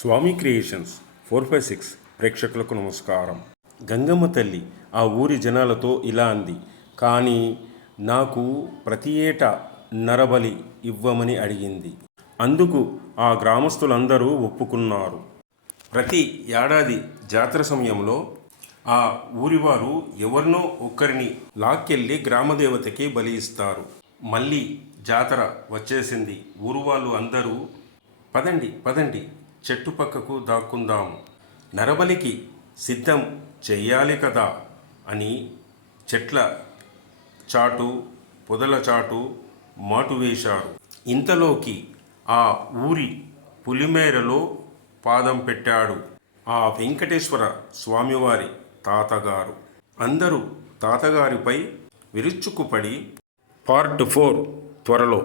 స్వామి creations 456 ప్రేక్షకులకు నమస్కారం. గంగమ్మ తల్లి ఆ ఊరి జనాలతో ఇలా అంది, కానీ నాకు ప్రతి ఏటా నరబలి ఇవ్వమని అడిగింది. అందుకు ఆ గ్రామస్తులందరూ ఒప్పుకున్నారు. ప్రతి ఏడాది జాతర సమయంలో ఆ ఊరివారు ఎవరినో ఒక్కరిని లాక్కెళ్ళి గ్రామదేవతకి బలి ఇస్తారు. మళ్ళీ జాతర వచ్చేసింది. ఊరు వాళ్ళు అందరూ పదండి పదండి, చెట్టు పక్కకు దాక్కుందాం, నరబలికి సిద్ధం చెయ్యాలి కదా అని చెట్ల చాటు పొదల చాటు మాటు వేశారు. ఇంతలోకి ఆ ఊరి పులిమేరలో పాదం పెట్టాడు ఆ వెంకటేశ్వర స్వామివారి తాతగారు. అందరూ తాతగారిపై విరుచుకుపడి పార్ట్ 4 త్వరలో.